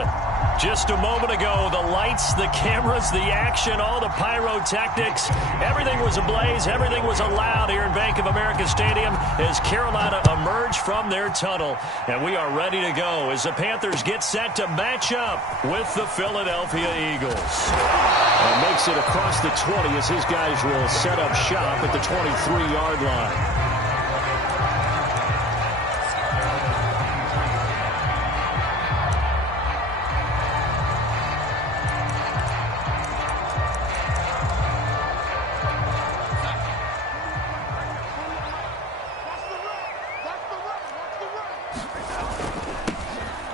Cleveland. Just a moment ago, the lights, the cameras, the action, all the pyrotechnics, everything was ablaze, everything was allowed here in Bank of America Stadium as Carolina emerged from their tunnel. And we are ready to go as the Panthers get set to match up with the Philadelphia Eagles. And makes it across the 20 as his guys will set up shop at the 23-yard line.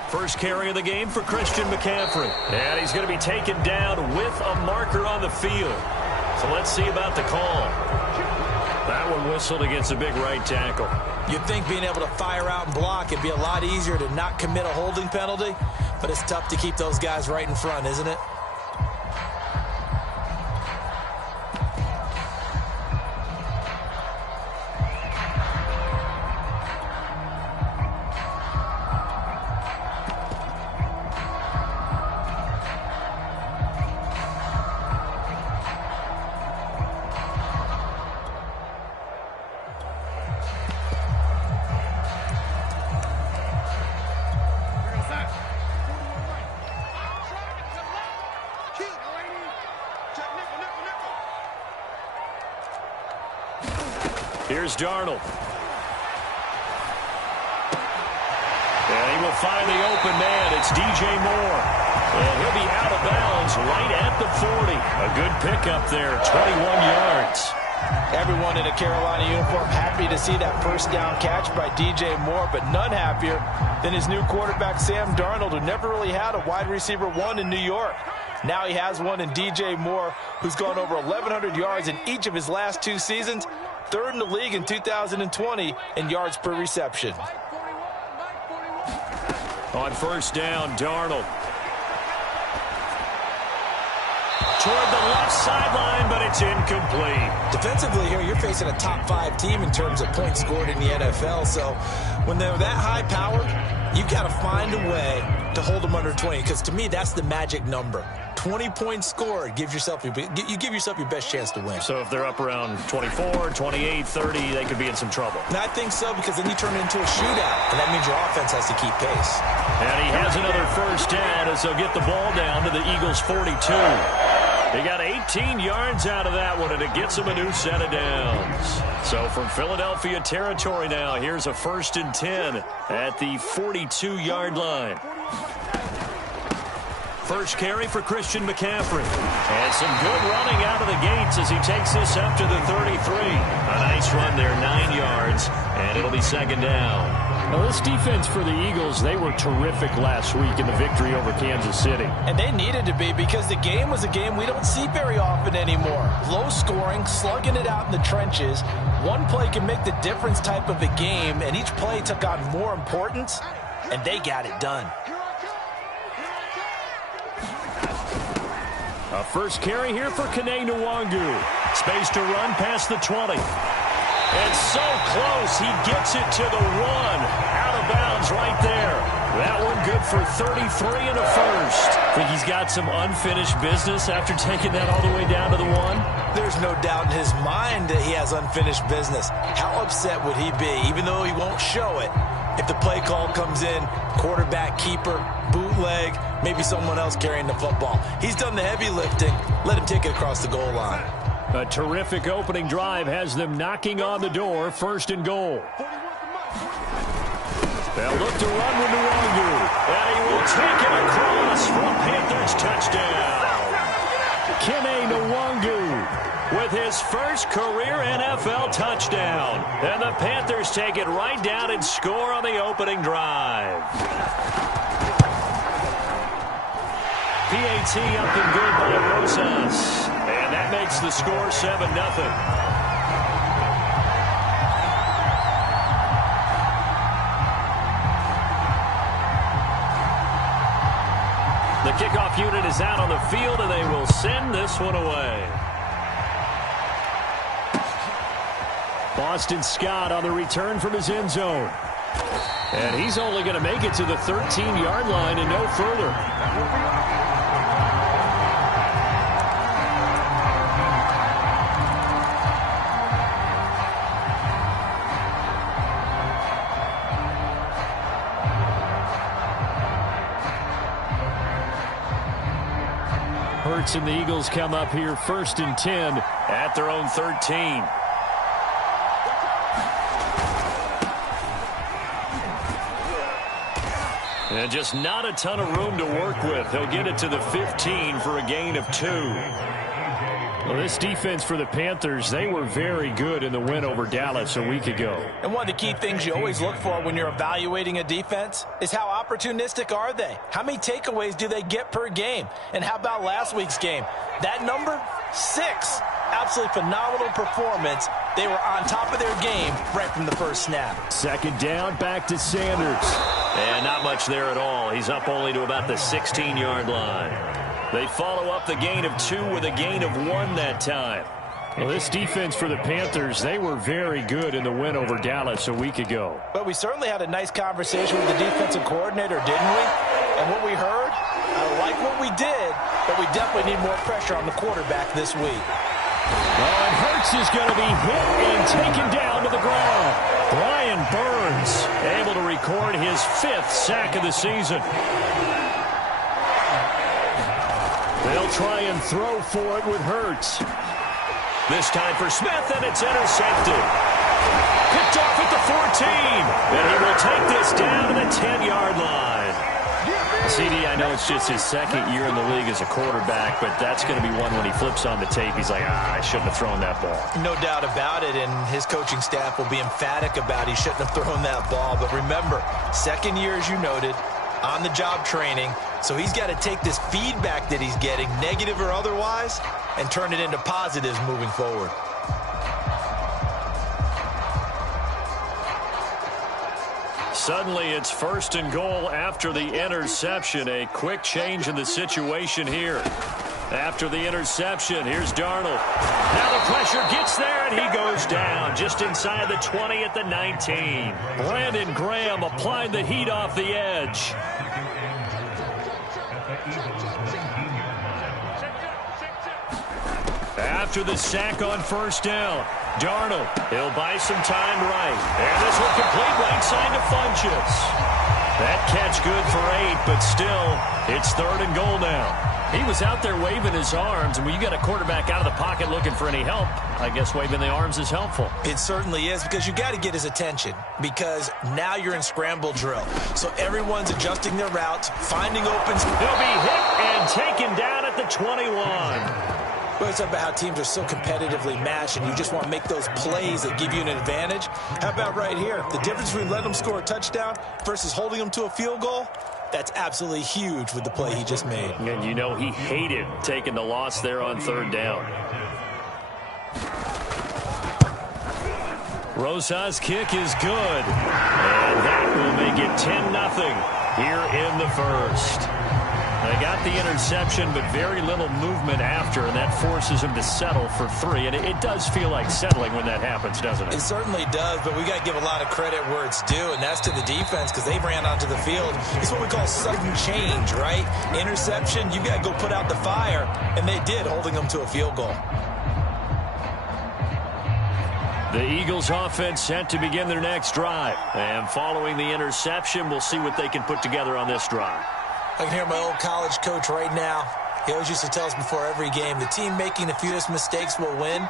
First carry of the game for Christian McCaffrey. And he's going to be taken down with a marker on the field. So let's see about the call. That one whistled against a big right tackle. You'd think being able to fire out and block it'd be a lot easier to not commit a holding penalty, but it's tough to keep those guys right in front, isn't it? Here's Darnold. And he will find the open man. It's DJ Moore. And he'll be out of bounds right at the 40. A good pickup there, 21 yards. Everyone in a Carolina uniform happy to see that first down catch by DJ Moore, but none happier than his new quarterback, Sam Darnold, who never really had a wide receiver one in New York. Now he has one in DJ Moore, who's gone over 1,100 yards in each of his last two seasons. Third in the league in 2020 in yards per reception. On first down, Darnold. Toward the left sideline, but it's incomplete. Defensively here, you're facing a top 5 team in terms of points scored in the NFL. So when they're that high-powered, you've got to find a way to hold them under 20, because to me, that's the magic number. 20 points scored, you give yourself your best chance to win. So if they're up around 24, 28, 30, they could be in some trouble. And I think so, because then you turn it into a shootout, and that means your offense has to keep pace. And he has another first down as they'll get the ball down to the Eagles' 42. They got 18 yards out of that one, and it gets them a new set of downs. So from Philadelphia territory now, here's a 1st and 10 at the 42-yard line. First carry for Christian McCaffrey. And some good running out of the gates as he takes this up to the 33. A nice run there, 9 yards, and it'll be 2nd down. Now, this defense for the Eagles, they were terrific last week in the victory over Kansas City. And they needed to be, because the game was a game we don't see very often anymore. Low scoring, slugging it out in the trenches. One play can make the difference type of a game, and each play took on more importance, and they got it done. A first carry here for Kene Nwangu. Space to run past the 20. And so close, he gets it to the 1. Out of bounds right there. That one good for 33 and a first. Think he's got some unfinished business after taking that all the way down to the 1? There's no doubt in his mind that he has unfinished business. How upset would he be, even though he won't show it, if the play call comes in, quarterback, keeper, bootleg, maybe someone else carrying the football. He's done the heavy lifting. Let him take it across the goal line. A terrific opening drive has them knocking on the door, 1st and goal. They'll look to run with Nwangu, and he will take it across for a Panthers touchdown. Kene Nwangu with his first career NFL touchdown. And the Panthers take it right down and score on the opening drive. PAT up and good by Rosas. And that makes the score 7-0. The kickoff unit is out on the field, and they will send this one away. Boston Scott on the return from his end zone. And he's only going to make it to the 13-yard line and no further. Hurts and the Eagles come up here 1st and 10 at their own 13. And just not a ton of room to work with. He'll get it to the 15 for a gain of 2. Well, this defense for the Panthers, they were very good in the win over Dallas a week ago. And one of the key things you always look for when you're evaluating a defense is how opportunistic are they? How many takeaways do they get per game? And how about last week's game? That number, 6. Absolutely phenomenal performance. They were on top of their game right from the first snap. 2nd down, back to Sanders. And not much there at all. He's up only to about the 16-yard line. They follow up the gain of 2 with a gain of 1 that time. Well, this defense for the Panthers, they were very good in the win over Dallas a week ago. But we certainly had a nice conversation with the defensive coordinator, didn't we? And what we heard, I like what we did, but we definitely need more pressure on the quarterback this week. Oh, and Hurts is going to be hit and taken down to the ground. Brian Burns able to record his 5th sack of the season. They'll try and throw for it with Hurts. This time for Smith, and it's intercepted. Picked off at the 14. And he will take this down to the 10-yard line. CD, I know it's just his 2nd year in the league as a quarterback, but that's going to be one when he flips on the tape. He's like, I shouldn't have thrown that ball. No doubt about it, and his coaching staff will be emphatic about he shouldn't have thrown that ball. But remember, 2nd year, as you noted, on-the-job training. So he's got to take this feedback that he's getting, negative or otherwise, and turn it into positives moving forward. Suddenly it's 1st and goal after the interception. A quick change in the situation here. After the interception, here's Darnold. Now the pressure gets there, and he goes down just inside the 20 at the 19. Brandon Graham applied the heat off the edge. After the sack on 1st down, Darnold, he'll buy some time right. And this will complete right side to Funchess. That catch good for 8, but still, it's 3rd and goal now. He was out there waving his arms, and when you got a quarterback out of the pocket looking for any help, I guess waving the arms is helpful. It certainly is, because you got to get his attention, because now you're in scramble drill. So everyone's adjusting their routes, finding opens. He'll be hit and taken down at the 21. Well, it's about how teams are so competitively matched, and you just want to make those plays that give you an advantage. How about right here? The difference between letting them score a touchdown versus holding them to a field goal, that's absolutely huge with the play he just made. And you know he hated taking the loss there on 3rd down. Rosa's kick is good. And that will make it 10-0 here in the 1st. They got the interception, but very little movement after, and that forces him to settle for 3. And it does feel like settling when that happens, doesn't it? It certainly does, but we got to give a lot of credit where it's due, and that's to the defense, because they ran onto the field. It's what we call sudden change, right? Interception, you got to go put out the fire, and they did, holding them to a field goal. The Eagles offense set to begin their next drive. And following the interception, we'll see what they can put together on this drive. I can hear my old college coach right now. He always used to tell us before every game, the team making the fewest mistakes will win.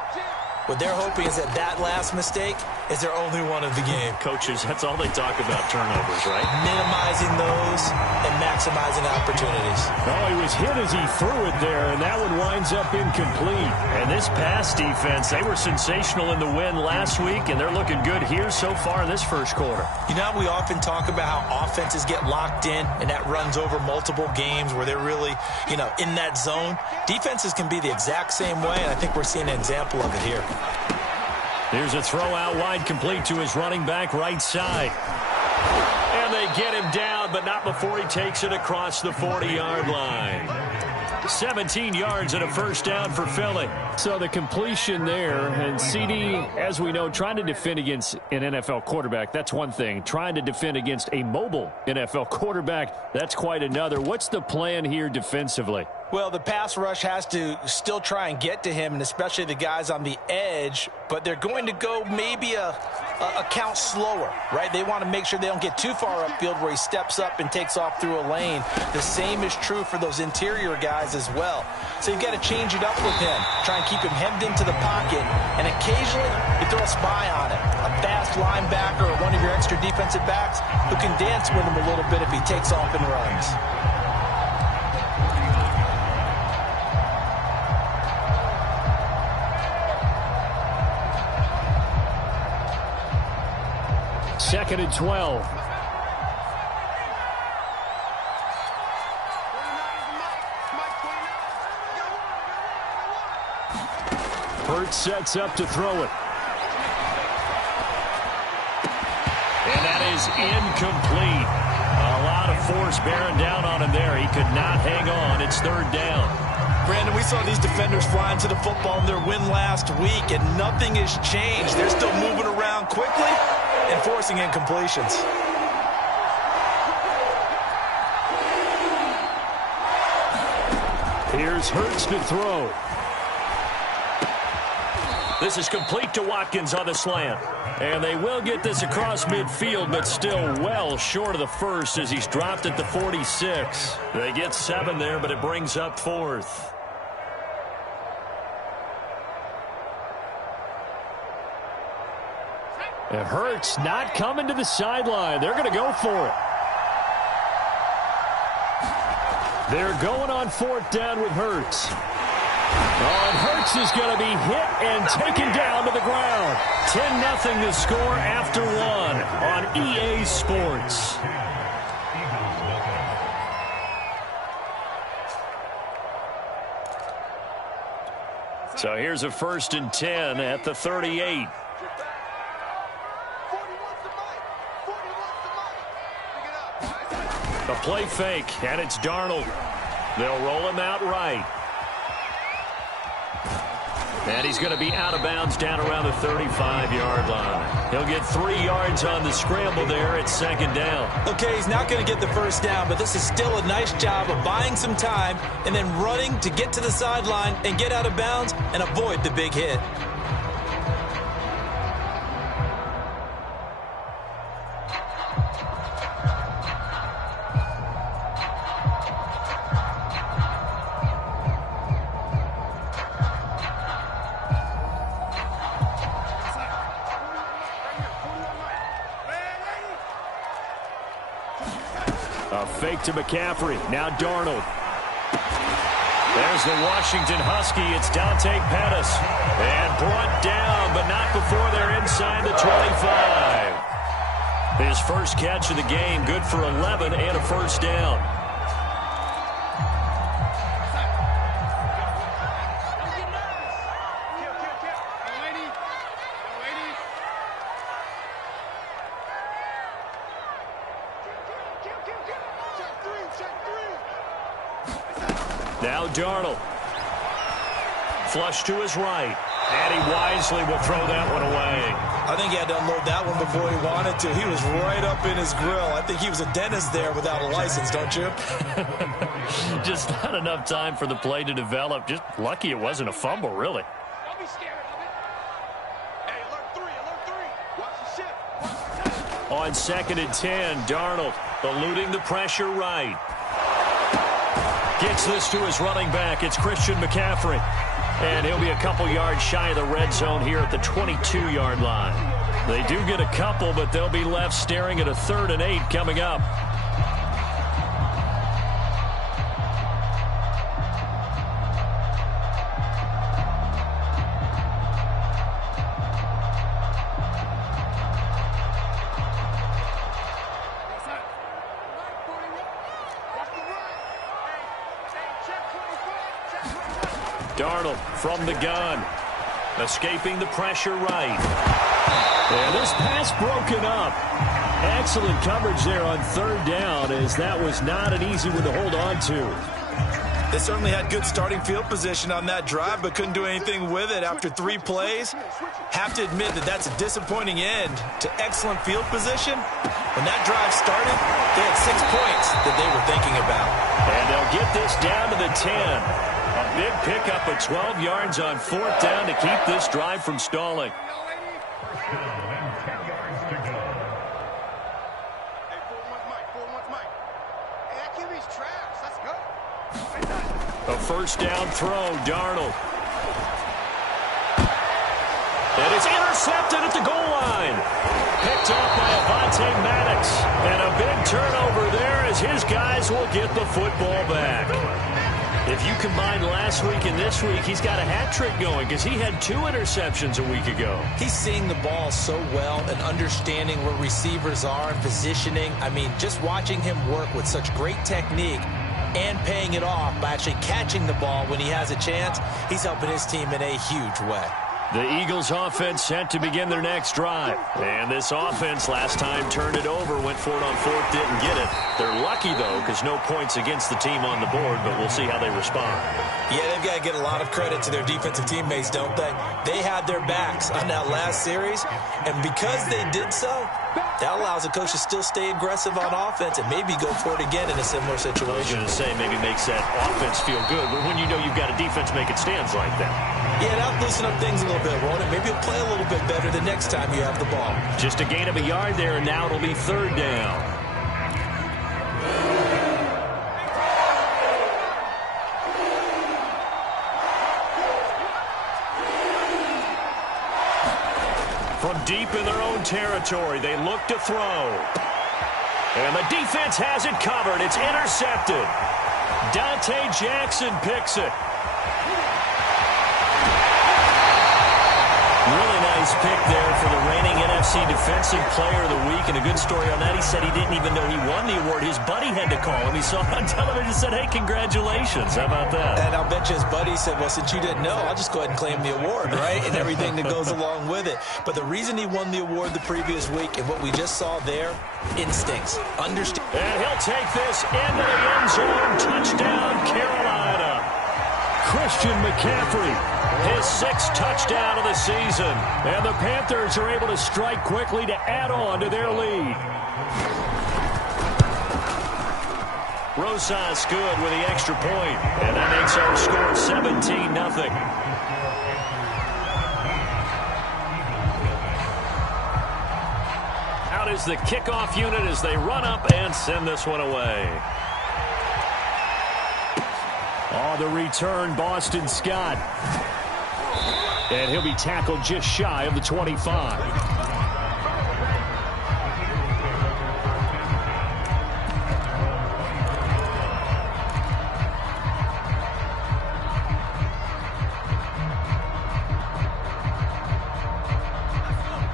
What they're hoping is that that last mistake is their only one of the game. Coaches, that's all they talk about, turnovers, right? Minimizing those and maximizing opportunities. Oh, he was hit as he threw it there, and that one winds up incomplete. And this pass defense, they were sensational in the win last week, and they're looking good here so far in this 1st quarter. You know, we often talk about how offenses get locked in, and that runs over multiple games where they're really, in that zone. Defenses can be the exact same way, and I think we're seeing an example of it here. Here's a throw out wide, complete to his running back right side. And they get him down, but not before he takes it across the 40-yard line. 17 yards and a first down for Philly. So the completion there, and CD, as we know, trying to defend against an NFL quarterback, that's one thing. Trying to defend against a mobile NFL quarterback, that's quite another. What's the plan here defensively? Well, the pass rush has to still try and get to him, and especially the guys on the edge, but they're going to go maybe a count slower, right? They want to make sure they don't get too far upfield where he steps up and takes off through a lane. The same is true for those interior guys as well. So you've got to change it up with him. Try and keep him hemmed into the pocket, and occasionally you throw a spy on it. A fast linebacker or one of your extra defensive backs who can dance with him a little bit if he takes off and runs. Second and 12. Hurts sets up to throw it. And that is incomplete. A lot of force bearing down on him there. He could not hang on. It's third down. Brandon, we saw these defenders flying to the football in their win last week, and nothing has changed. They're still moving around quickly and forcing incompletions. Here's Hurts to throw. This is complete to Watkins on the slant. And they will get this across midfield, but still well short of the first as he's dropped at the 46. They get 7 there, but it brings up fourth. It hurts not coming to the sideline. They're going to go for it. They're going on fourth down with Hurts. Oh, and Hurts is going to be hit and taken down to the ground. 10-0 the score after one on EA Sports. So here's a 1st and 10 at the 38. A play fake, and it's Darnold. They'll roll him out right. And he's going to be out of bounds down around the 35-yard line. He'll get 3 yards on the scramble there at second down. Okay, he's not going to get the first down, but this is still a nice job of buying some time and then running to get to the sideline and get out of bounds and avoid the big hit. Fake to McCaffrey. Now Darnold. There's the Washington Husky. It's Dante Pettis. And brought down, but not before they're inside the 25. His first catch of the game, good for 11 and a first down. Now Darnold. Flush to his right. And he wisely will throw that one away. I think he had to unload that one before he wanted to. He was right up in his grill. I think he was a dentist there without a license, don't you? Just not enough time for the play to develop. Just lucky it wasn't a fumble, really. Don't be scared of it. Hey, alert 3. Watch the ship. On 2nd and 10, Darnold eluding the pressure right. Gets this to his running back. It's Christian McCaffrey. And he'll be a couple yards shy of the red zone here at the 22-yard line. They do get a couple, but they'll be left staring at a 3rd and 8 coming up. Darnold from the gun. Escaping the pressure right. And this pass broken up. Excellent coverage there on 3rd down, as that was not an easy one to hold on to. They certainly had good starting field position on that drive, but couldn't do anything with it after 3 plays. Have to admit that that's a disappointing end to excellent field position. When that drive started, they had 6 points that they were thinking about. And they'll get this down to the 10. A big pickup of 12 yards on 4th down to keep this drive from stalling. A first down throw, Darnold. And it's intercepted at the goal line. Picked off by Avonte Maddox. And a big turnover there as his guys will get the football back. If you combine last week and this week, he's got a hat trick going because he had 2 interceptions a week ago. He's seeing the ball so well and understanding where receivers are and positioning. I mean, just watching him work with such great technique and paying it off by actually catching the ball when he has a chance, he's helping his team in a huge way. The Eagles offense set to begin their next drive. And this offense last time turned it over, went for it on 4th, didn't get it. They're lucky, though, because no points against the team on the board, but we'll see how they respond. Yeah, they've got to get a lot of credit to their defensive teammates, don't they? They had their backs on that last series, and because they did so, that allows the coach to still stay aggressive on offense and maybe go for it again in a similar situation. I was going to say maybe makes that offense feel good, but when you know you've got a defense making stands like that. Yeah, that'll loosen up things a little bit, won't it? Maybe you'll play a little bit better the next time you have the ball. Just a gain of a yard there, and now it'll be 3rd down. From deep in their own territory, they look to throw. And the defense has it covered. It's intercepted. Dante Jackson picks it. Really nice pick there for the reigning NFC Defensive Player of the Week. And a good story on that, he said he didn't even know he won the award. His buddy had to call him. He saw it on television and said, hey, congratulations. How about that? And I'll bet you his buddy said, well, since you didn't know, I'll just go ahead and claim the award, right? And everything that goes along with it. But the reason he won the award the previous week and what we just saw there, instincts. Understand. And he'll take this into the end zone. Touchdown, Carolina. Christian McCaffrey, his 6th touchdown of the season. And the Panthers are able to strike quickly to add on to their lead. Rosas good with the extra point. And that makes our score 17-0. Out is the kickoff unit as they run up and send this one away. On the return, Boston Scott. And he'll be tackled just shy of the 25.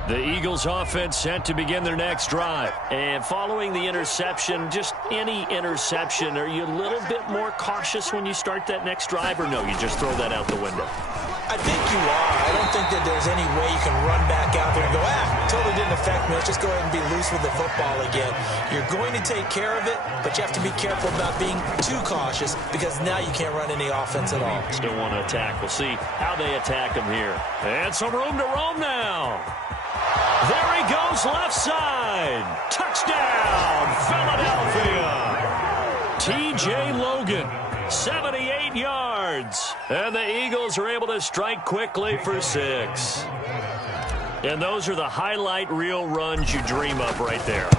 The Eagles offense set to begin their next drive. And following the interception, just any interception, are you a little bit more cautious when you start that next drive, or no, you just throw that out the window? I think you are. I don't think that there's any way you can run back out there and go, totally didn't affect me. Let's just go ahead and be loose with the football again. You're going to take care of it, but you have to be careful about being too cautious because now you can't run any offense at all. Still want to attack. We'll see how they attack them here. And some room to roam now. There he goes, left side. Touchdown, Philadelphia. T.J. Logan, 78 yards. And the Eagles are able to strike quickly for 6. And those are the highlight reel runs you dream of right there.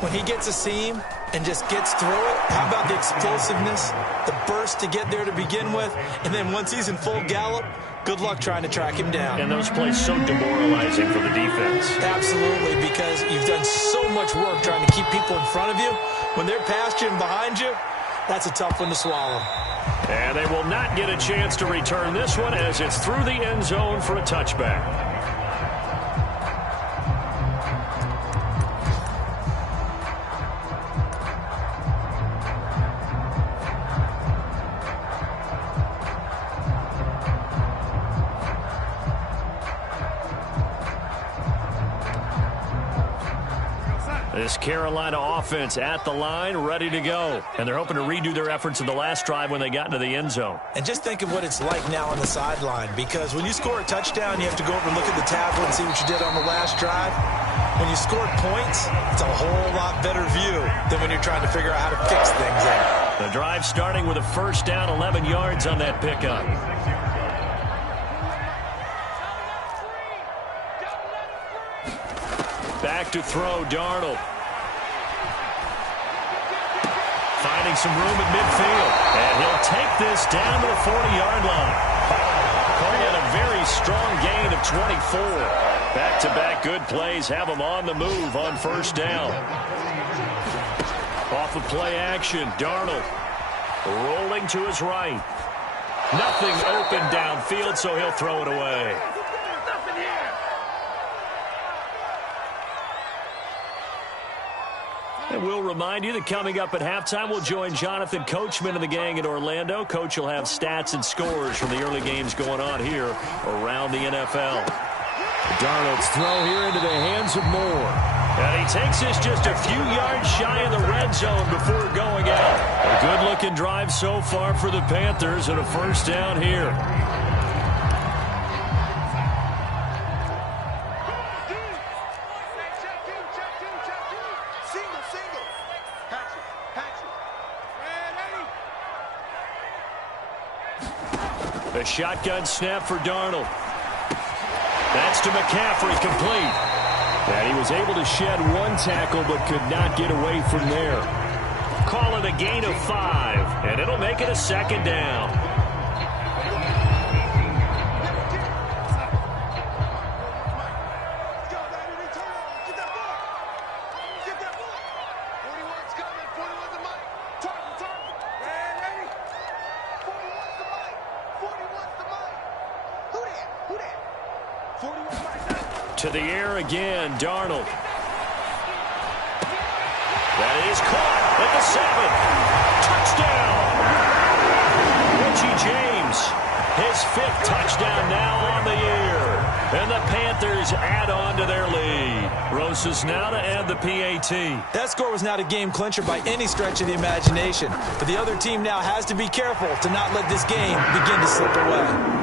When he gets a seam and just gets through it, how about the explosiveness, the burst to get there to begin with, and then once he's in full gallop, good luck trying to track him down. And those plays so demoralizing for the defense. Absolutely, because you've done so much work trying to keep people in front of you. When they're past you and behind you, that's a tough one to swallow. And they will not get a chance to return this one as it's through the end zone for a touchback. This Carolina offense at the line, ready to go. And they're hoping to redo their efforts in the last drive when they got into the end zone. And just think of what it's like now on the sideline, because when you score a touchdown, you have to go over and look at the tablet and see what you did on the last drive. When you scored points, it's a whole lot better view than when you're trying to figure out how to fix things there. The drive starting with a first down, 11 yards on that pickup. Back to throw, Darnold. Finding some room at midfield. And he'll take this down to the 40-yard line. Calling it a very strong gain of 24. Back-to-back good plays have him on the move on first down. Off of play action, Darnold rolling to his right. Nothing open downfield, so he'll throw it away. And we'll remind you that coming up at halftime, we'll join Jonathan Coachman and the gang in Orlando. Coach will have stats and scores from the early games going on here around the NFL. Darnold's throw here into the hands of Moore. And he takes this just a few yards shy of the red zone before going out. A good-looking drive so far for the Panthers and a first down here. A shotgun snap for Darnold. That's to McCaffrey, complete. And he was able to shed one tackle but could not get away from there. Call it a gain of 5, and it'll make it a second down. To the air again, Darnold. That is caught at the 7. Touchdown! Richie James, his 5th touchdown now on the year. And the Panthers add on to their lead. Rosas now to add the PAT. That score was not a game clincher by any stretch of the imagination. But the other team now has to be careful to not let this game begin to slip away.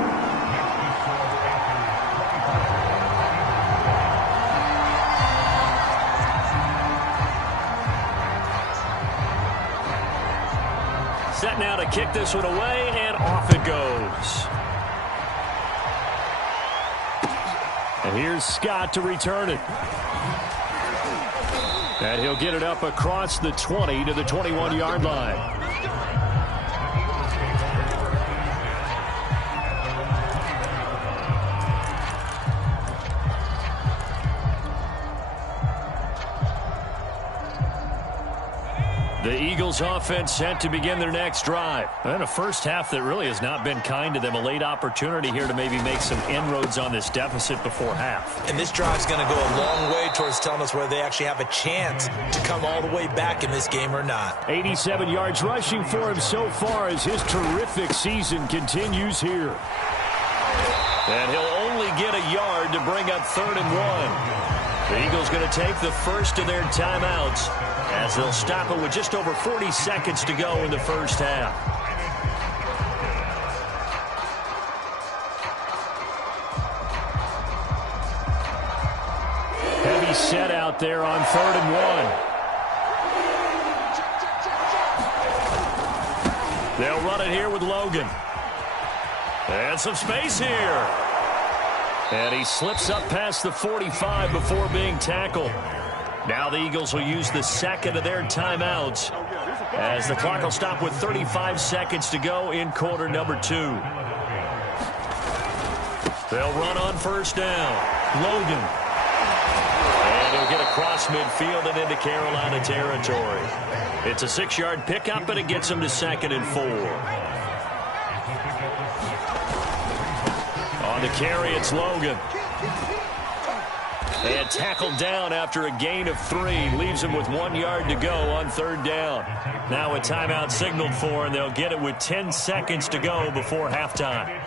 Set now to kick this one away, and off it goes. And here's Scott to return it. And he'll get it up across the 20 to the 21-yard line. The Eagles offense set to begin their next drive. And a first half that really has not been kind to them. A late opportunity here to maybe make some inroads on this deficit before half. And this drive's going to go a long way towards telling us whether they actually have a chance to come all the way back in this game or not. 87 yards rushing for him so far as his terrific season continues here. And he'll only get a yard to bring up 3rd and 1. The Eagles going to take the first of their timeouts as they'll stop it with just over 40 seconds to go in the first half. Heavy set out there on 3rd and 1. They'll run it here with Logan. And some space here. And he slips up past the 45 before being tackled. Now the Eagles will use the second of their timeouts as the clock will stop with 35 seconds to go in quarter number 2. They'll run on first down. Logan. And he'll get across midfield and into Carolina territory. It's a 6-yard pickup, and it gets him to 2nd and 4. On the carry, it's Logan. And tackled down after a gain of 3. Leaves him with 1 yard to go on 3rd down. Now a timeout signaled for, and they'll get it with 10 seconds to go before halftime.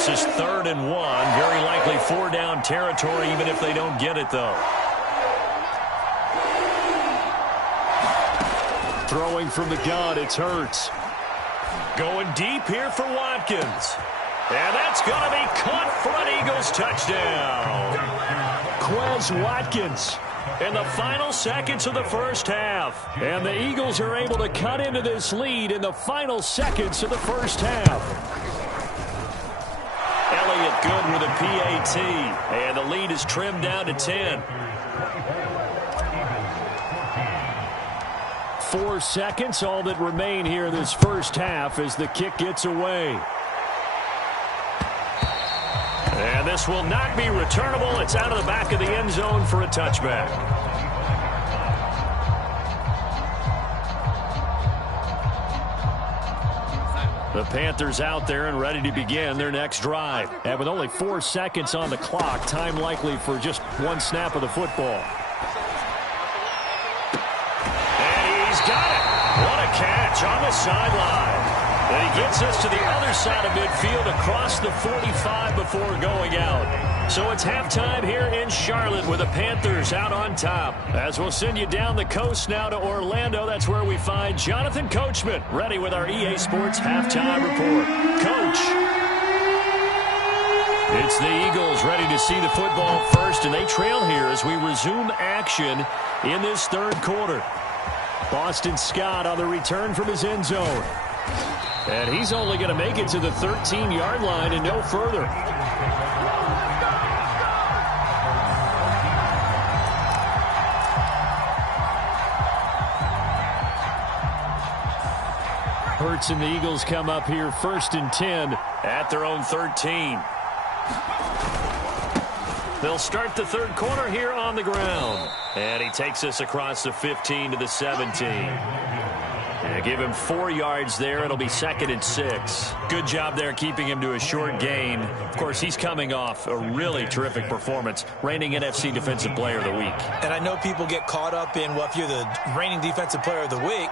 This is 3rd and 1. Very likely 4-down territory, even if they don't get it, though. Throwing from the gun, it's Hurts. Going deep here for Watkins. And that's going to be caught for an Eagles touchdown. Quez Watkins. In the final seconds of the first half. And the Eagles are able to cut into this lead in the final seconds of the first half. Elliott good with a PAT. And the lead is trimmed down to 10. 4 seconds, all that remain here in this first half as the kick gets away. And this will not be returnable. It's out of the back of the end zone for a touchback. The Panthers out there and ready to begin their next drive. And with only 4 seconds on the clock, time likely for just one snap of the football. And he's got it. What a catch on the sideline. And he gets us to the other side of midfield across the 45 before going out. So it's halftime here in Charlotte with the Panthers out on top. As we'll send you down the coast now to Orlando, that's where we find Jonathan Coachman ready with our EA Sports halftime report. Coach. It's the Eagles ready to see the football first, and they trail here as we resume action in this third quarter. Boston Scott on the return from his end zone. And he's only going to make it to the 13-yard line and no further. Hurts and the Eagles come up here 1st and 10 at their own 13. They'll start the third quarter here on the ground. And he takes us across the 15 to the 17. And give him 4 yards there. It'll be 2nd and 6. Good job there keeping him to a short gain. Of course, he's coming off a really terrific performance, reigning NFC Defensive Player of the Week. And I know people get caught up in, well, if you're the reigning Defensive Player of the Week,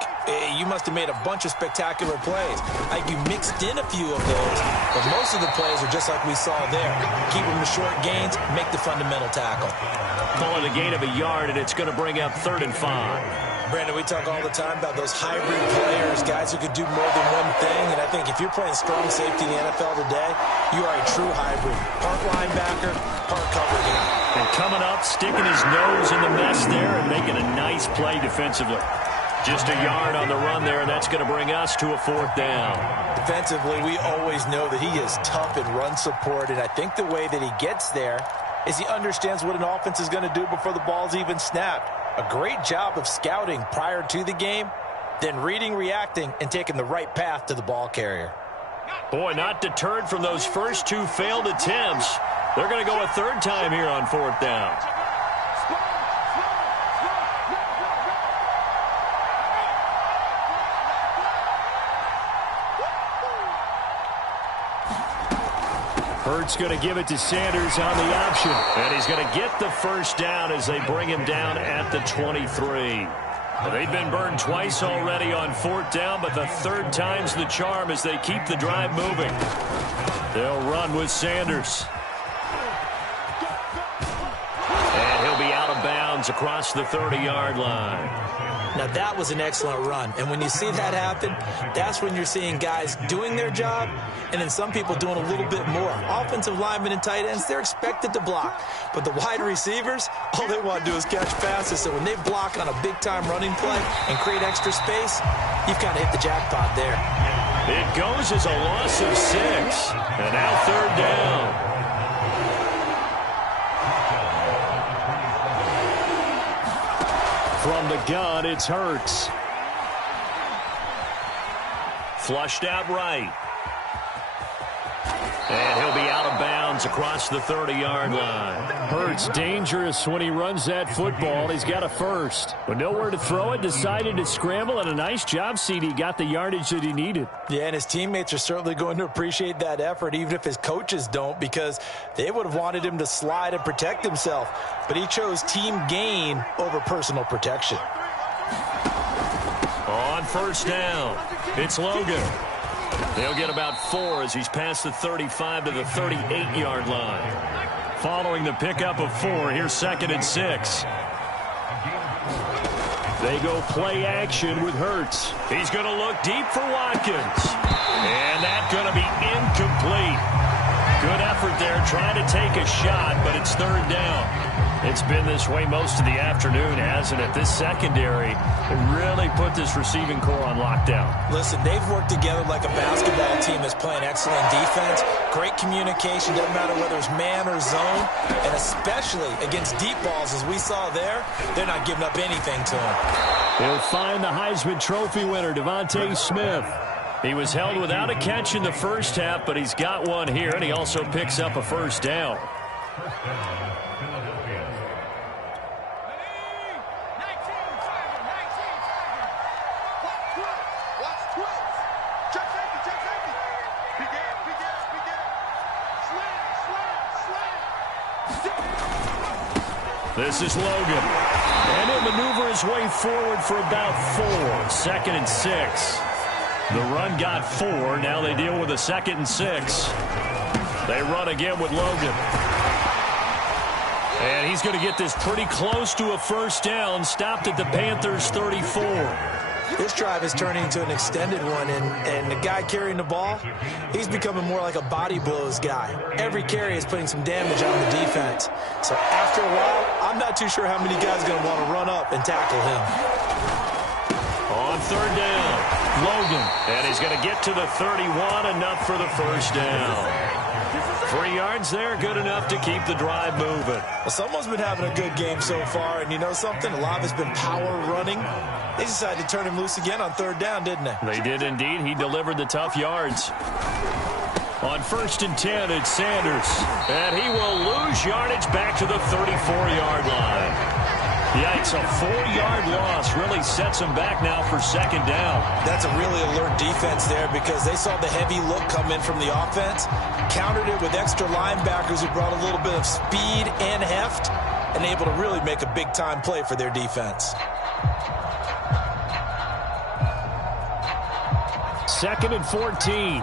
you must have made a bunch of spectacular plays. Like you mixed in a few of those, but most of the plays are just like we saw there. Keep them to short gains, make the fundamental tackle. Call it a gain of a yard, and it's going to bring up 3rd and 5. Brandon, we talk all the time about those hybrid players, guys who could do more than one thing. And I think if you're playing strong safety in the NFL today, you are a true hybrid. Part linebacker, part cover guy. And coming up, sticking his nose in the mess there and making a nice play defensively. Just a yard on the run there, and that's going to bring us to a 4th down. Defensively, we always know that he is tough in run support. And I think the way that he gets there is he understands what an offense is going to do before the ball's even snapped. A great job of scouting prior to the game, then reading, reacting, and taking the right path to the ball carrier. Boy, not deterred from those first 2 failed attempts. They're going to go a 3rd time here on 4th down. Hurts going to give it to Sanders on the option. And he's going to get the first down as they bring him down at the 23. Well, they've been burned twice already on 4th down, but the 3rd time's the charm as they keep the drive moving. They'll run with Sanders. And he'll be out of bounds across the 30-yard line. Now, that was an excellent run. And when you see that happen, that's when you're seeing guys doing their job and then some people doing a little bit more. Offensive linemen and tight ends, they're expected to block. But the wide receivers, all they want to do is catch passes. So when they block on a big-time running play and create extra space, you've kind of hit the jackpot there. It goes as a loss of 6. And now 3rd down. From the gun, it's Hurts. Flushed out right. And he'll be out of bounds across the 30-yard line. Hurts dangerous when he runs that football. He's got a first. But nowhere to throw it, decided to scramble, and a nice job, CD. Got the yardage that he needed. Yeah, and his teammates are certainly going to appreciate that effort, even if his coaches don't, because they would have wanted him to slide and protect himself. But he chose team gain over personal protection. On 1st down, it's Logan. They'll get about 4 as he's past the 35 to the 38-yard line. Following the pickup of 4, here's 2nd and 6. They go play action with Hurts. He's going to look deep for Watkins. And that's going to be incomplete. Good effort there trying to take a shot, but it's 3rd down. It's been this way most of the afternoon, hasn't it? This secondary really put this receiving core on lockdown. Listen, they've worked together like a basketball team that's playing excellent defense. Great communication, doesn't matter whether it's man or zone. And especially against deep balls, as we saw there, they're not giving up anything to him. He'll find the Heisman Trophy winner, Devontae Smith. He was held without a catch in the first half, but he's got one here, and he also picks up a 1st down. This is Logan. And he'll maneuver his way forward for about 4. 2nd and 6. The run got 4. Now they deal with a 2nd and 6. They run again with Logan. And he's going to get this pretty close to a 1st down. Stopped at the Panthers' 34. This drive is turning into an extended one, and the guy carrying the ball, he's becoming more like a body blows guy. Every carry is putting some damage on the defense. So after a while, I'm not too sure how many guys are going to want to run up and tackle him. On 3rd down, Logan. And he's going to get to the 31, enough for the 1st down. 3 yards there, good enough to keep the drive moving. Well, someone's been having a good game so far, and you know something? A lot of it's been power running. They decided to turn him loose again on 3rd down, didn't they? They did indeed. He delivered the tough yards. On 1st and 10, it's Sanders. And he will lose yardage back to the 34-yard line. Yikes, a 4-yard loss really sets him back now for 2nd down. That's a really alert defense there because they saw the heavy look come in from the offense, countered it with extra linebackers who brought a little bit of speed and heft, and able to really make a big-time play for their defense. 2nd and 14.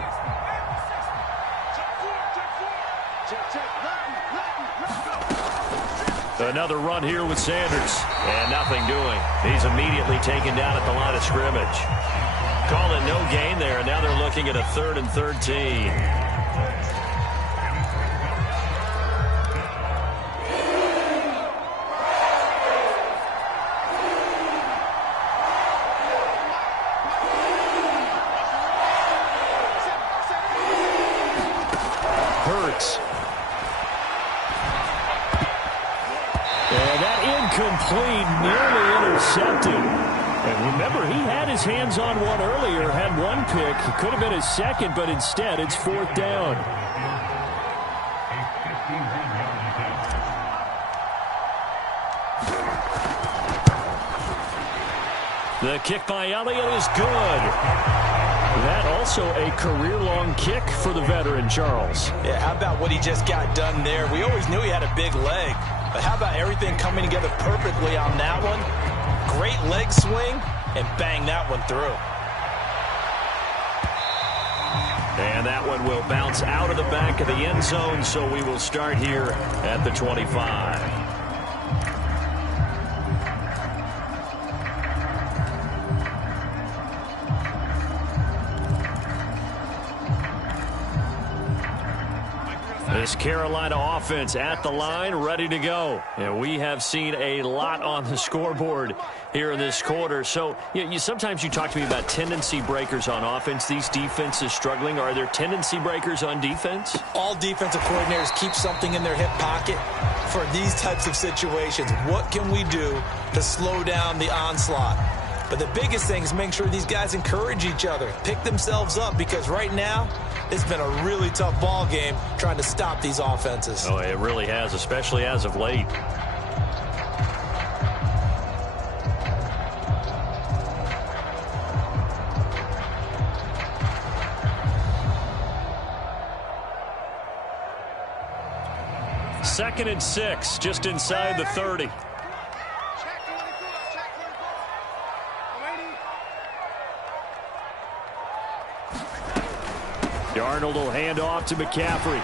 Another run here with Sanders. And nothing doing. He's immediately taken down at the line of scrimmage. Call it no gain there. Now they're looking at a 3rd and 13. Hurts. And that incomplete, nearly intercepted. And remember, he had his hands on one earlier, had one pick. It could have been his 2nd, but instead it's 4th down. The kick by Elliott is good. That also a career-long kick for the veteran, Charles. Yeah, how about what he just got done there? We always knew he had a big leg, but how about everything coming together perfectly on that one? Great leg swing, and bang that one through. And that one will bounce out of the back of the end zone, so we will start here at the 25. This Carolina offense at the line, ready to go. And we have seen a lot on the scoreboard here in this quarter. So sometimes you talk to me about tendency breakers on offense. These defenses struggling. Are there tendency breakers on defense? All defensive coordinators keep something in their hip pocket for these types of situations. What can we do to slow down the onslaught? But the biggest thing is making sure these guys encourage each other, pick themselves up, because right now it's been a really tough ball game trying to stop these offenses. Oh, it really has, especially as of late. Second and 6, just inside the 30. Darnold will hand off to McCaffrey.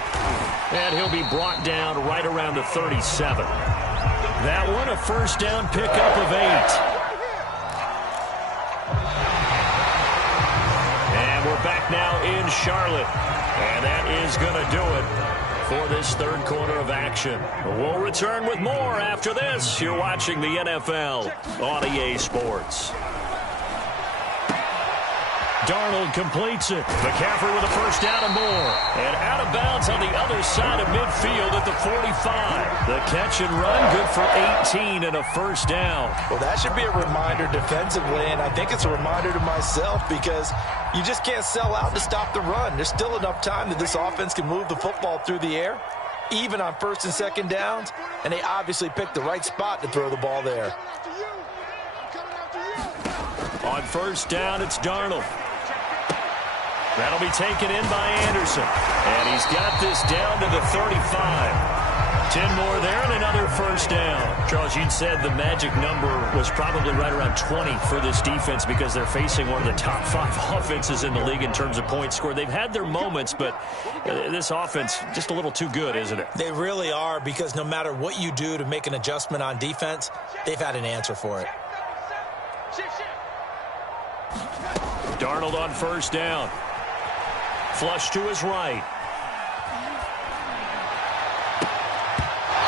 And he'll be brought down right around the 37. That one a first down pickup of 8. And we're back now in Charlotte. And that is going to do it for this third quarter of action. We'll return with more after this. You're watching the NFL on EA Sports. Darnold completes it. McCaffrey with a first down and more. And out of bounds on the other side of midfield at the 45. The catch and run good for 18 and a first down. Well, that should be a reminder defensively, and I think it's a reminder to myself because you just can't sell out to stop the run. There's still enough time that this offense can move the football through the air, even on first and second downs, and they obviously picked the right spot to throw the ball there. On first down, it's Darnold. That'll be taken in by Anderson. And he's got this down to the 35. 10 more there and another first down. Charles, you'd said the magic number was probably right around 20 for this defense because they're facing one of the top 5 offenses in the league in terms of points scored. They've had their moments, but this offense just a little too good, isn't it? They really are, because no matter what you do to make an adjustment on defense, they've had an answer for it. Darnold on first down. Flush to his right.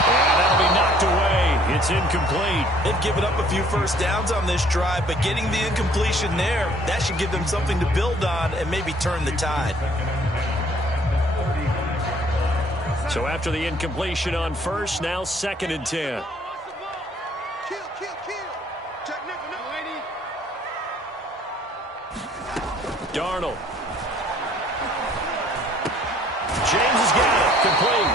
And that'll be knocked away. It's incomplete. They've given up a few first downs on this drive, but getting the incompletion there, that should give them something to build on and maybe turn the tide. So after the incompletion on first, now 2nd and 10. Darnold. James has got it. Complete.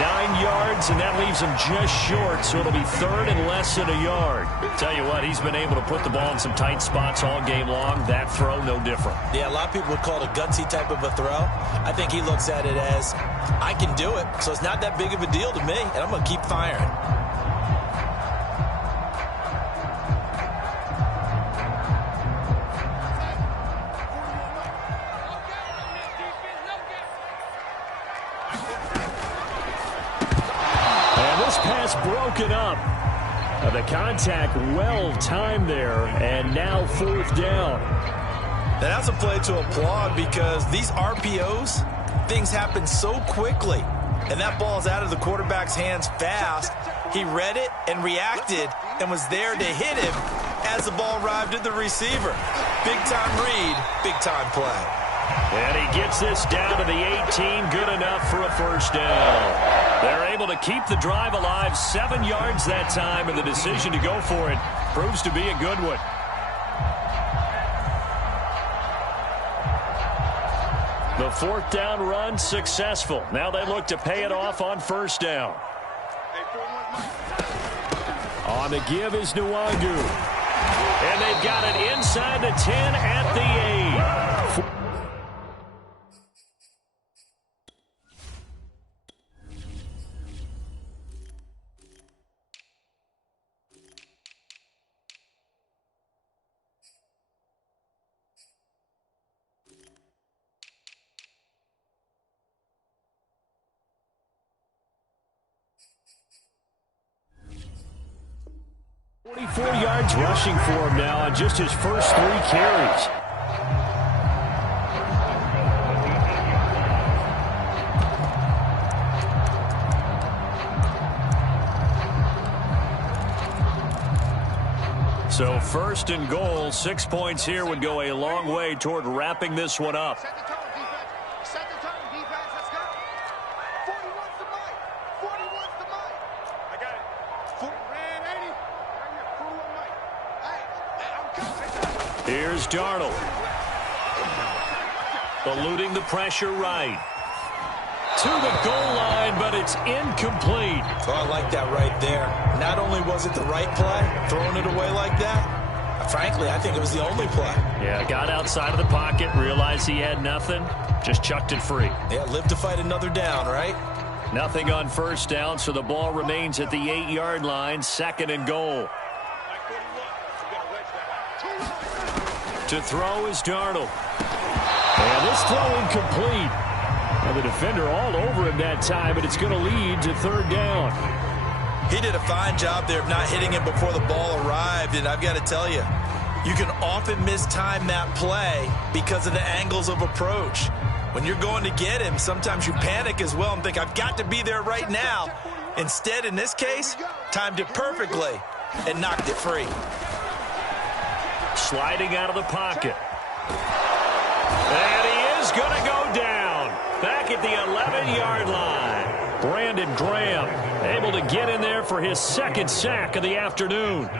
9 yards, and that leaves him just short, so it'll be 3rd and less than a yard. Tell you what, he's been able to put the ball in some tight spots all game long. That throw, no different. Yeah, a lot of people would call it a gutsy type of a throw. I think he looks at it as, I can do it, so it's not that big of a deal to me, and I'm going to keep firing. Broken up. The contact well timed there, and now 4th down. Now that's a play to applaud because these RPOs, things happen so quickly, and that ball is out of the quarterback's hands fast. He read it and reacted and was there to hit him as the ball arrived at the receiver. Big time read, big time play. And he gets this down to the 18, good enough for a first down. They're able to keep the drive alive, 7 yards that time, and the decision to go for it proves to be a good one. The 4th down run successful. Now they look to pay it off on first down. On the give is Nwangu. And they've got it inside the 10 at the 8. Yards rushing for him now on just his first 3 carries. So 1st and goal, 6 points here would go a long way toward wrapping this one up. Set the tone, defense. Set the tone, defense. Let's go. 41's the mic. 41's the mic. I got it. Red 80. Right here. 41 mic. Hey, I'm coming. Here's Darnold. Eluding the pressure right. To the goal line, but it's incomplete. Oh, I like that right there. Not only was it the right play, throwing it away like that, frankly, I think it was the only play. Yeah, got outside of the pocket, realized he had nothing, just chucked it free. Yeah, live to fight another down, right? Nothing on first down, so the ball remains at the 8-yard line, 2nd and goal. To throw is Darnold. And this throw incomplete. And the defender all over him that time, but it's going to lead to third down. He did a fine job there of not hitting him before the ball arrived, and I've got to tell you, you can often mistime that play because of the angles of approach. When you're going to get him, sometimes you panic as well and think, I've got to be there right now. Instead, in this case, timed it perfectly and knocked it free. Sliding out of the pocket. And he is going to go down. Back at the 11-yard line. Brandon Graham able to get in there for his second sack of the afternoon.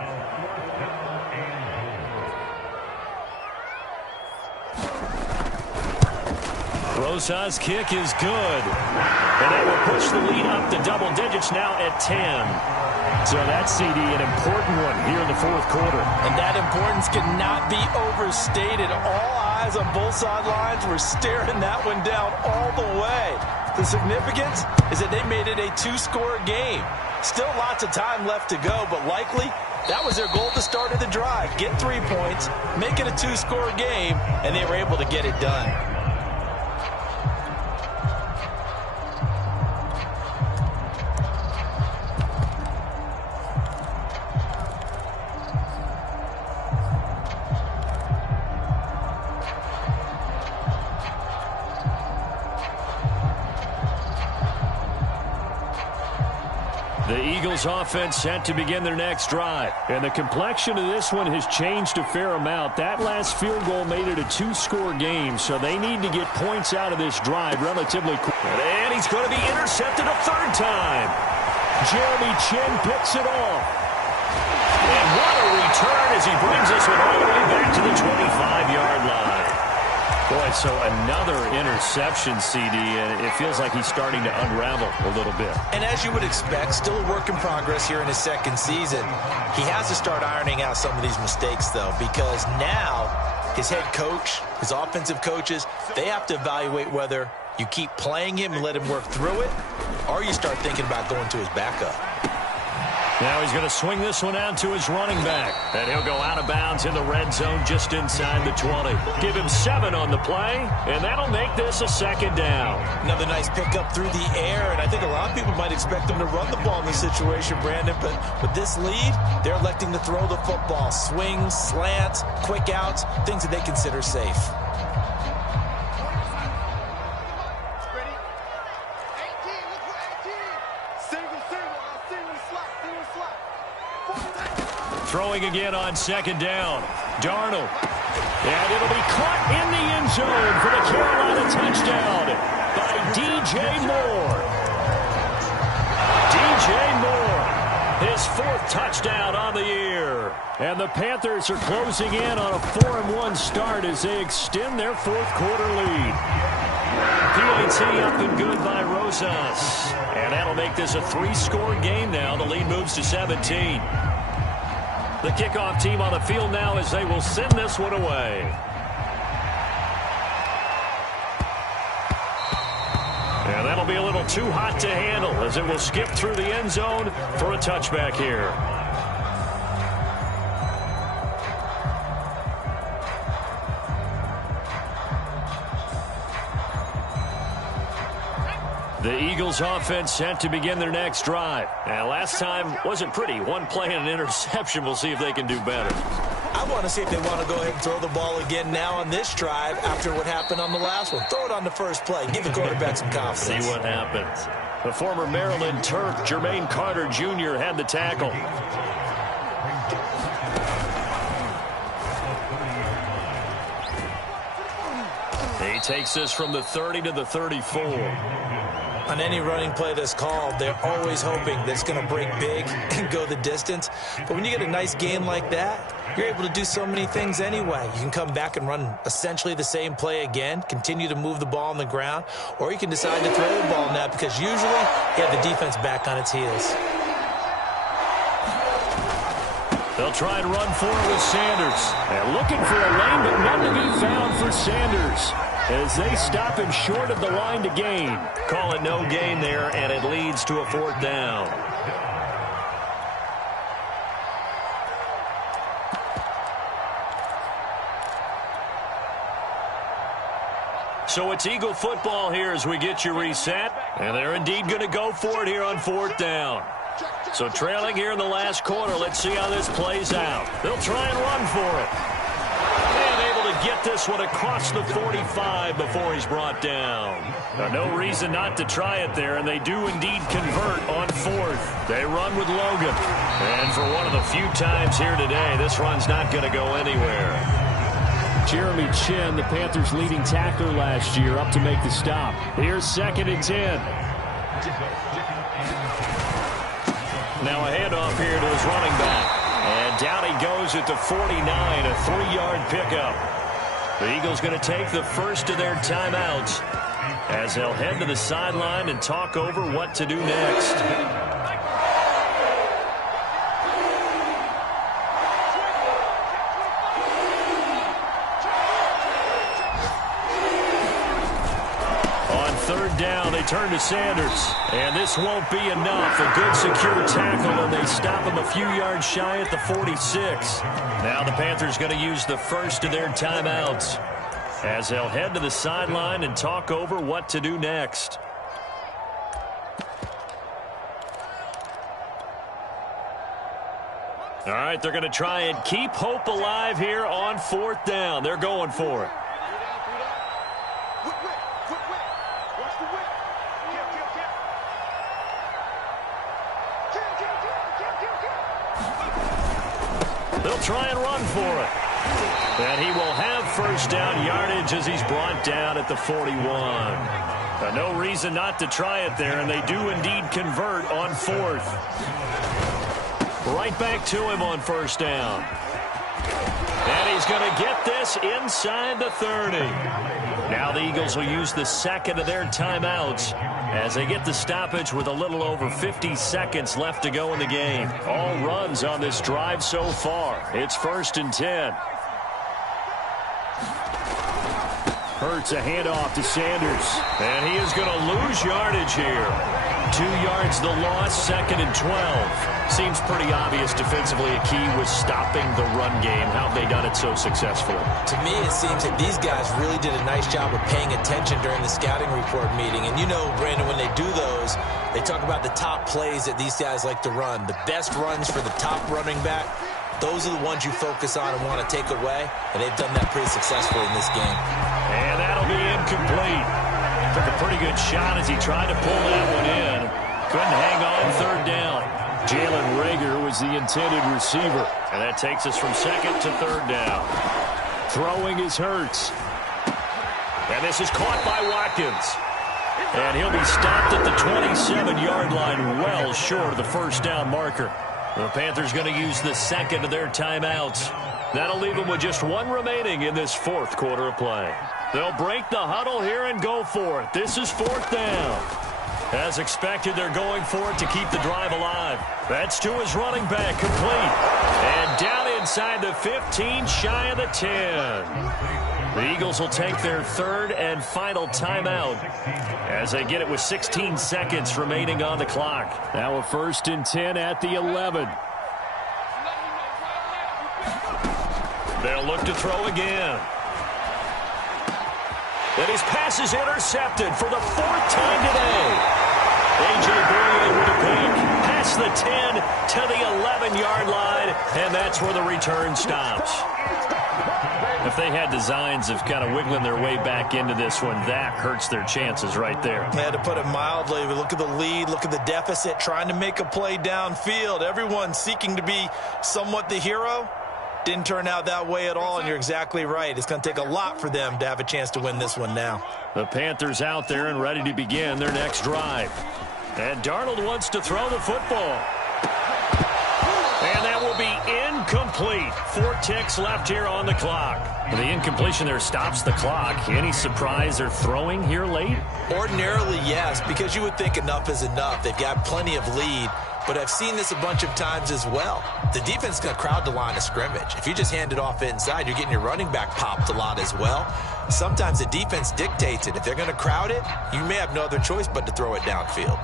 Rosas' kick is good. And that will push the lead up to double digits now at 10. So that CD, an important one here in the fourth quarter. And that importance cannot be overstated. All eyes on both sidelines were staring that one down all the way. The significance is that they made it a two-score game. Still lots of time left to go, but likely that was their goal at the start of the drive. Get 3 points, make it a two-score game, and they were able to get it done. The Eagles offense set to begin their next drive. And the complexion of this one has changed a fair amount. That last field goal made it a two-score game, so they need to get points out of this drive relatively quick. And he's going to be intercepted a third time. Jeremy Chin picks it off. And what a return as he brings this one all the way back to the 25-yard line. Boy, so another interception, CD, and it feels like he's starting to unravel a little bit. And as you would expect, still a work in progress here in his second season. He has to start ironing out some of these mistakes, though, because now his head coach, his offensive coaches, they have to evaluate whether you keep playing him and let him work through it, or you start thinking about going to his backup. Now he's going to swing this one out to his running back. And he'll go out of bounds in the red zone just inside the 20. Give him 7 on the play, and that'll make this a second down. Another nice pickup through the air, and I think a lot of people might expect him to run the ball in this situation, Brandon. But with this lead, they're electing to throw the football. Swings, slants, quick outs, things that they consider safe. Throwing again on second down. Darnold. And it'll be caught in the end zone for the Carolina touchdown by DJ Moore. DJ Moore, his 4th touchdown on the year. And the Panthers are closing in on a 4-1 start as they extend their 4th quarter lead. PAT up and good by Rosas. And that'll make this a 3-score game now. The lead moves to 17. The kickoff team on the field now as they will send this one away. And that'll be a little too hot to handle as it will skip through the end zone for a touchback here. The Eagles offense set to begin their next drive. And last time wasn't pretty. One play and an interception. We'll see if they can do better. I want to see if they want to go ahead and throw the ball again now on this drive after what happened on the last one. Throw it on the first play. Give the quarterback some confidence. See what happens. The former Maryland Terp, Jermaine Carter Jr. had the tackle. He takes this from the 30 to the 34. On any running play that's called, they're always hoping that it's going to break big and go the distance. But when you get a nice game like that, you're able to do so many things anyway. You can come back and run essentially the same play again, continue to move the ball on the ground, or you can decide to throw the ball now because usually you have the defense back on its heels. They'll try and run for it with Sanders. And looking for a lane, but none to be found for Sanders as they stop him short of the line to gain. Call it no gain there, and it leads to a 4th down. So it's Eagle football here as we get you reset. And they're indeed going to go for it here on 4th down. So trailing here in the last quarter, let's see how this plays out. They'll try and run for it. And able to get this one across the 45 before he's brought down. Now, no reason not to try it there, and they do indeed convert on 4th. They run with Logan. And for one of the few times here today, this run's not going to go anywhere. Jeremy Chin, the Panthers' leading tackler last year, up to make the stop. Here's 2nd and 10. Now a handoff here to his running back. And down he goes at the 49, a 3-yard pickup. The Eagles going to take the first of their timeouts as they'll head to the sideline and talk over what to do next. Down, they turn to Sanders, and this won't be enough. A good secure tackle, and they stop him a few yards shy at the 46. Now the Panthers going to use the first of their timeouts as they'll head to the sideline and talk over what to do next. All right, they're going to try and keep hope alive here on 4th down. They're going for it. They'll try and run for it. And he will have first down yardage as he's brought down at the 41. No reason not to try it there, and they do indeed convert on 4th. Right back to him on 1st down. And he's going to get this inside the 30. Now the Eagles will use the second of their timeouts as they get the stoppage with a little over 50 seconds left to go in the game. All runs on this drive so far. It's 1st and 10. Hurts a handoff to Sanders. And he is going to lose yardage here. 2 yards the loss, 2nd and 12. Seems pretty obvious defensively a key was stopping the run game. How have they done it so successfully? To me, it seems that these guys really did a nice job of paying attention during the scouting report meeting. And you know, Brandon, when they do those, they talk about the top plays that these guys like to run. The best runs for the top running back. Those are the ones you focus on and want to take away. And they've done that pretty successfully in this game. And that'll be incomplete. Took a pretty good shot as he tried to pull that one in. Couldn't hang on 3rd down. Jalen Reagor was the intended receiver. And that takes us from 2nd to 3rd down. Throwing is Hurts. And this is caught by Watkins. And he'll be stopped at the 27-yard line, well short of the 1st down marker. The Panthers going to use the second of their timeouts. That'll leave them with just one remaining in this 4th quarter of play. They'll break the huddle here and go for it. This is 4th down. As expected, they're going for it to keep the drive alive. That's to his running back, complete. And down inside the 15, shy of the 10. The Eagles will take their 3rd and final timeout as they get it with 16 seconds remaining on the clock. Now a 1st and 10 at the 11. They'll look to throw again. And his pass is intercepted for the 4th time today. A.J. Bouye with a pick. Past the 10 to the 11-yard line, and that's where the return stops. If they had designs of kind of wiggling their way back into this one, that hurts their chances right there. They had to put it mildly. But look at the lead, look at the deficit, trying to make a play downfield. Everyone seeking to be somewhat the hero. Didn't turn out that way at all, and you're exactly right. It's going to take a lot for them to have a chance to win this one now. The Panthers out there and ready to begin their next drive. And Darnold wants to throw the football. And that will be incomplete. 4 ticks left here on the clock. The incompletion there stops the clock. Any surprise they're throwing here late? Ordinarily, yes, because you would think enough is enough. They've got plenty of lead. But I've seen this a bunch of times as well. The defense is going to crowd the line of scrimmage. If you just hand it off inside, you're getting your running back popped a lot as well. Sometimes the defense dictates it. If they're going to crowd it, you may have no other choice but to throw it downfield.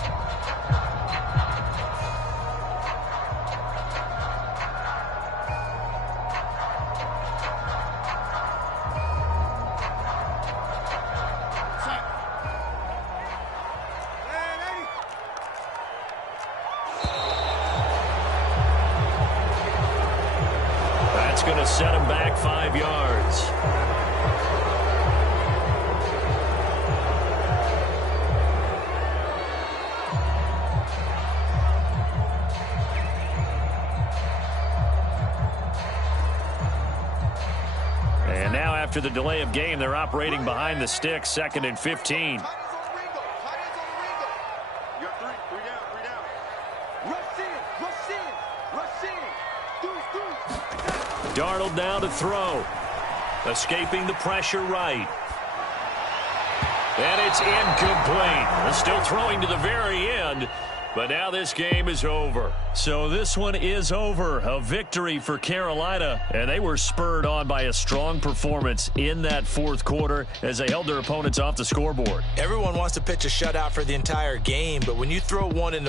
after the delay of game. They're operating behind the sticks, 2nd and 15. Darnold now to throw. Escaping the pressure right. And it's incomplete. They're still throwing to the very end. But now this game is over. So this one is over. A victory for Carolina. And they were spurred on by a strong performance in that fourth quarter as they held their opponents off the scoreboard. Everyone wants to pitch a shutout for the entire game, but when you throw one in the